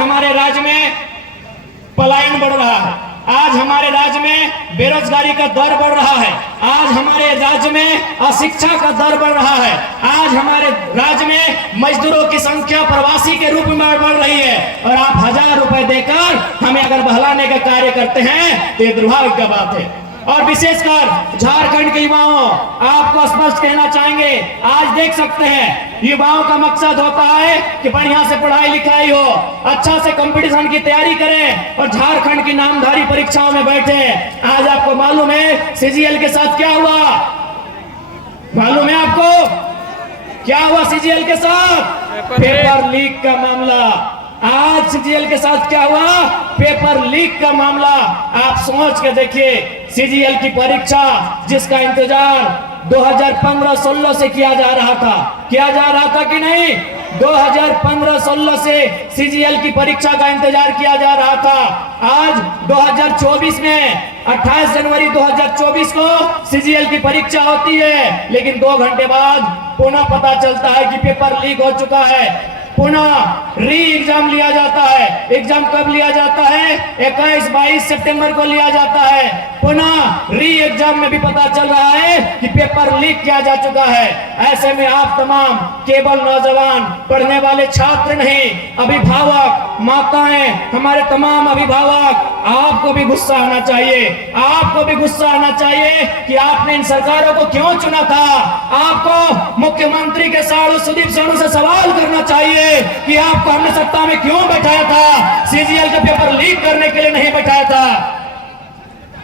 हमारे राज्य में पलायन बढ़ रहा है, आज हमारे राज्य में बेरोजगारी का दर बढ़ रहा है, आज हमारे राज्य में अशिक्षा का दर बढ़ रहा है, आज हमारे राज्य में मजदूरों की संख्या प्रवासी के रूप में बढ़ रही है, और आप 1000 रुपए देकर हमें अगर बहलाने का कार्य करते हैं तो ये दुर्भाग्य का बात है। और विशेषकर झारखंड के युवाओं, आपको स्पष्ट कहना चाहेंगे, आज देख सकते हैं युवाओं का मकसद होता है कि बढ़िया से पढ़ाई लिखाई हो, अच्छा से कंपटीशन की तैयारी करें और झारखंड की नामधारी परीक्षाओं में बैठे। आज आपको मालूम है सीजीएल के साथ क्या हुआ? मालूम है आपको क्या हुआ सीजीएल के साथ? पेपर लीक का मामला। आज सीजीएल के साथ क्या हुआ? पेपर लीक का मामला। आप सोच के देखिए, सीजीएल की परीक्षा जिसका इंतजार 2015-16 से किया जा रहा था कि नहीं? 2015-16 से सीजीएल की परीक्षा का इंतजार किया जा रहा था। आज 2024 में 28 जनवरी 2024 को सीजीएल की परीक्षा होती है, लेकिन 2 घंटे बाद पुनः पता चलता है कि पेपर लीक हो चुका है, पुनः री एग्जाम लिया जाता है। एग्जाम कब लिया जाता है? 21-22 सितंबर को लिया जाता है। पुनः री एग्जाम में भी पता चल रहा है कि पेपर लीक किया जा चुका है। ऐसे में आप तमाम केवल नौजवान पढ़ने वाले छात्र नहीं, अभिभावक, माताएं, हमारे तमाम अभिभावक, आपको भी गुस्सा आना चाहिए, आपको भी गुस्सा आना चाहिए कि आपने इन सरकारों को क्यों चुना था। आपको मुख्यमंत्री के साथ सुदीप सानू से सवाल करना चाहिए कि आपको हमने सत्ता में क्यों बैठाया था? सीजीएल का पेपर लीक करने के लिए नहीं बैठाया था।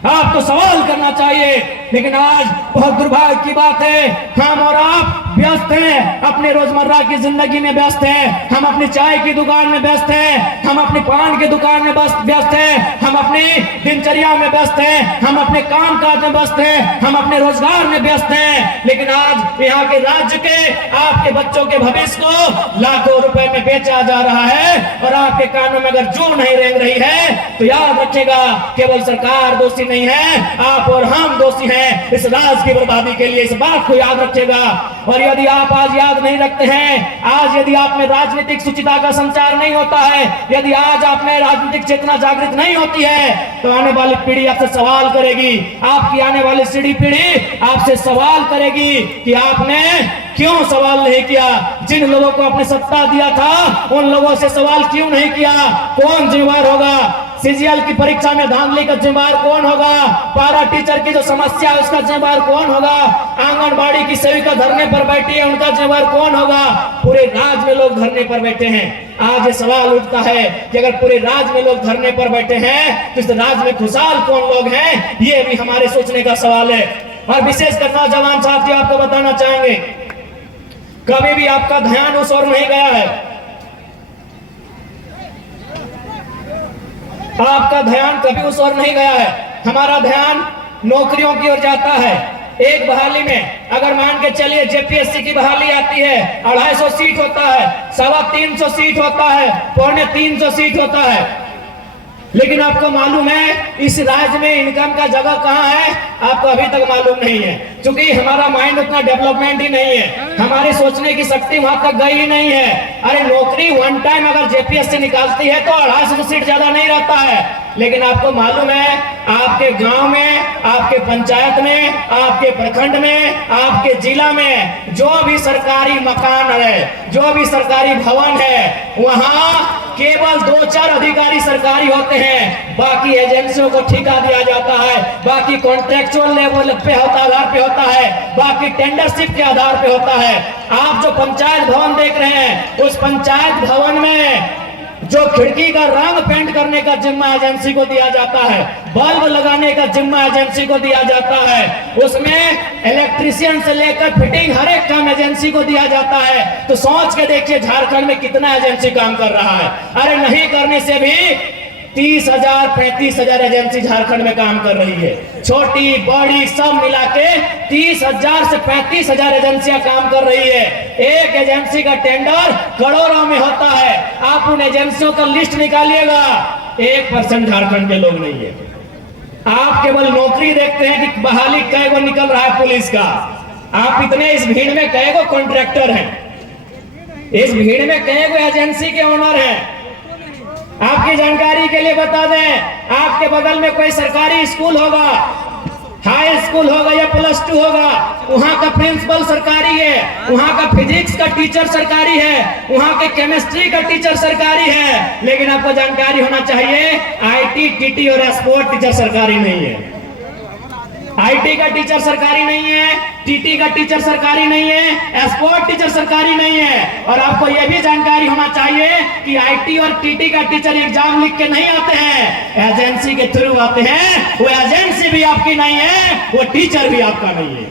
आपको सवाल करना चाहिए। लेकिन आज बहुत दुर्भाग्य की बात है, हम और आप व्यस्त हैं, अपने रोजमर्रा की जिंदगी में व्यस्त हैं, हम अपनी चाय की दुकान में व्यस्त हैं, हम अपनी पान की दुकान में व्यस्त हैं, हम अपनी दिनचर्या में व्यस्त हैं, हम अपने काम काज में व्यस्त हैं, हम अपने रोजगार में व्यस्त हैं। लेकिन आज यहाँ के राज्य के आपके बच्चों के भविष्य को लाखों रुपए में बेचा जा रहा है, और आपके कानों में अगर जू नहीं रेंग रही है तो याद रखिएगा, केवल सरकार दोषी नहीं है, आप और हम दोषी हैं इस राज्य की बर्बादी के लिए। इस बात को याद रखिएगा। और यदि आप आज याद नहीं रखते हैं, आज यदि आप में राजनीतिक सुचिता का संचार नहीं होता है, यदि आज आप में राजनीतिक चेतना जागृत नहीं होती है, तो आने वाली पीढ़ी आपसे सवाल करेगी, आपकी आने वाली पीढ़ी आपसे सवाल करेगी कि आपने क्यों सवाल नहीं किया? जिन लोगों को आपने सत्ता दिया था उन लोगों से सवाल क्यों नहीं किया? कौन जिम्मेवार होगा? सीजीएल की परीक्षा में धांधली का जिम्मेवार कौन होगा? पारा टीचर की जो समस्या है उसका जिम्मेवार कौन होगा? आंगनबाड़ी की सेविका धरने पर बैठी है, उनका जिम्मेवार कौन होगा? पूरे राज्य में लोग धरने पर बैठे हैं। आज ये सवाल उठता है कि अगर पूरे राज्य में लोग धरने पर बैठे हैं तो इस राज्य में खुशहाल कौन लोग हैं? ये भी हमारे सोचने का सवाल है। और विशेषकर नौजवान साथी आपको बताना चाहेंगे, कभी भी आपका ध्यान उस ओर नहीं गया है, आपका ध्यान कभी उस ओर नहीं गया है। हमारा ध्यान नौकरियों की ओर जाता है। एक बहाली में अगर मान के चलिए जेपीएससी की बहाली आती है, 250 सीट होता है, 325 सीट होता है, 325 सीट होता है, लेकिन आपको मालूम है इस राज्य में इनकम का जगह कहाँ है? आपको अभी तक मालूम नहीं है, क्योंकि हमारा माइंड उतना डेवलपमेंट ही नहीं है, हमारी सोचने की शक्ति वहां तक गई ही नहीं है। अरे नौकरी वन टाइम अगर जेपीएससी निकालती है तो 250 सीट ज्यादा नहीं रहता है, लेकिन आपको मालूम है आपके गांव में, आपके पंचायत में, आपके प्रखंड में, आपके जिला में जो भी सरकारी मकान है, जो भी सरकारी भवन है, वहां केवल 2-4 अधिकारी सरकारी होते हैं, बाकी एजेंसियों को ठेका दिया जाता है, बाकी कॉन्ट्रेक्चुअल लेवल पे आधार पे होता है, बाकी टेंडरशिप के आधार पे होता है। आप जो पंचायत भवन देख रहे हैं, उस पंचायत भवन में जो खिड़की का रंग पेंट करने का जिम्मा एजेंसी को दिया जाता है, बल्ब लगाने का जिम्मा एजेंसी को दिया जाता है, उसमें इलेक्ट्रिशियन से लेकर फिटिंग हर एक काम एजेंसी को दिया जाता है। तो सोच के देखिए झारखंड में कितना एजेंसी काम कर रहा है। अरे नहीं करने से भी 30,000 35,000 एजेंसी झारखंड में काम कर रही है, छोटी बड़ी सब मिला के 30,000 से 35,000 एजेंसियां काम कर रही है। एक एजेंसी का टेंडर करोड़ों में होता है। आप उन एजेंसियों का लिस्ट निकालिएगा, 1% झारखंड के लोग नहीं है। आप केवल नौकरी देखते हैं कि बहाली कै गो निकल रहा है पुलिस का, आप इतने इस भीड़ में कै गो कॉन्ट्रैक्टर हैं, इस भीड़ में कै गो एजेंसी के ओनर हैं। आपकी जानकारी के लिए बता दें, आपके बगल में कोई सरकारी स्कूल होगा, हाई स्कूल होगा या +2 होगा, वहां का प्रिंसिपल सरकारी है, वहां का फिजिक्स का टीचर सरकारी है, वहां के केमिस्ट्री का टीचर सरकारी है, लेकिन आपको जानकारी होना चाहिए IT, TT और स्पोर्ट टीचर सरकारी नहीं है। IT का टीचर सरकारी नहीं है, TT का टीचर सरकारी नहीं है, स्पोर्ट टीचर सरकारी नहीं है। और आपको यह भी जानकारी होना चाहिए कि IT और TT का टीचर एग्जाम लिख के नहीं आते हैं, एजेंसी के थ्रू आते हैं। वो एजेंसी भी आपकी नहीं है, वो टीचर भी आपका नहीं है।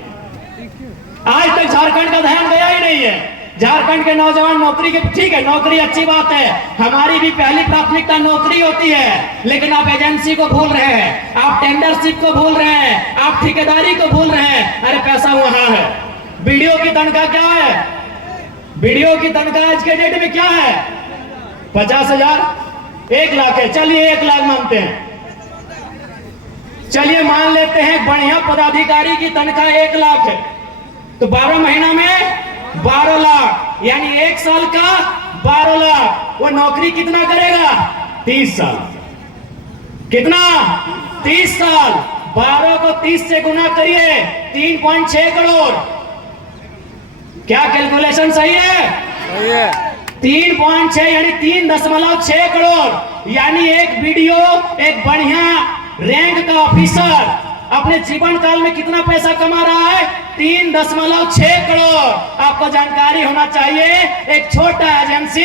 आज तक झारखंड का ध्यान गया ही नहीं है। झारखंड के नौजवान नौकरी के, ठीक है नौकरी अच्छी बात है, हमारी भी पहली प्राथमिकता नौकरी होती है, लेकिन आप एजेंसी को भूल रहे हैं, आप टेंडरशिप को भूल रहे हैं, आप ठेकेदारी को भूल रहे हैं। अरे पैसा वहां है। वीडियो की तनख्वाह क्या है? वीडियो की तनख्वाह आज के डेट में क्या है? 50,000, 1 लाख है। चलिए 1 लाख मानते हैं, चलिए मान लेते हैं बढ़िया पदाधिकारी की तनख्वाह 1 लाख है, तो 12 महीना में 12 लाख, यानी 1 साल का 12 लाख। वो नौकरी कितना करेगा? 30 साल। कितना? 30 साल। 12 को 30 से गुना करिए, 3.6 करोड़। क्या कैलकुलेशन सही है? सही है। 3.6 यानी 3.6 करोड़। यानी एक वीडियो, एक बढ़िया रैंक का ऑफिसर अपने जीवन काल में कितना पैसा कमा रहा है? 3.6 करोड़। आपको जानकारी होना चाहिए, एक छोटा एजेंसी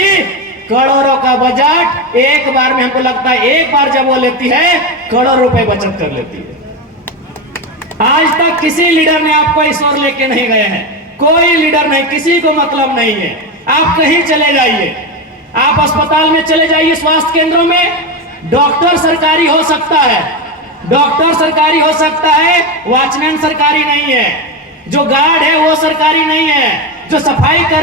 करोड़ों का बजट एक बार में, हमको लगता है एक बार जब वो लेती है करोड़ रुपए बचत कर लेती है। आज तक किसी लीडर ने आपको इस ओर लेके नहीं गए हैं, कोई लीडर नहीं, किसी को मतलब नहीं है। आप कहीं चले जाइए, आप अस्पताल में चले जाइए, स्वास्थ्य केंद्रों में डॉक्टर सरकारी हो सकता है, डॉक्टर सरकारी हो सकता है, वॉचमैन सरकारी नहीं है, जो गार्ड है वो सरकारी नहीं है, जो सफाई कर